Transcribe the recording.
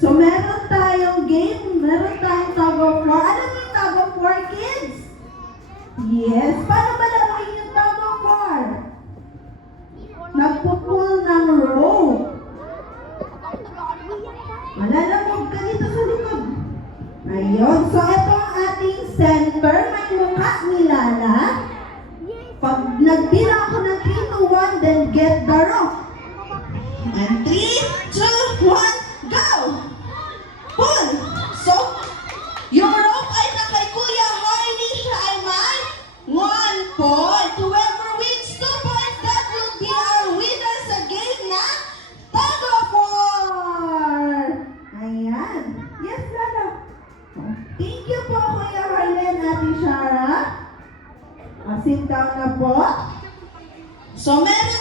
So, meron tayong game, meron tayong tug of war. Alam niyo yung tug of war, kids? Yes. Paano ba laruin yung tug of war? Nagpupull ng rope. Malalamog ka dito sa likod. Ayun. So, ito ang ating center. May mukha ni Lala. Pag nagbilang ako ng 3 to 1, then get the rope. And 3, 2, 1, go! Pull! So, yung rope ay na kay Kuya Hardy. Siya ay may 1 point. Whoever wins 2 points, that will be our winner sa game na tug of war. Ayan. Yes, Lala. Thank you po, Kuya Harlan, Ate Shara. Sit down na po. So, meron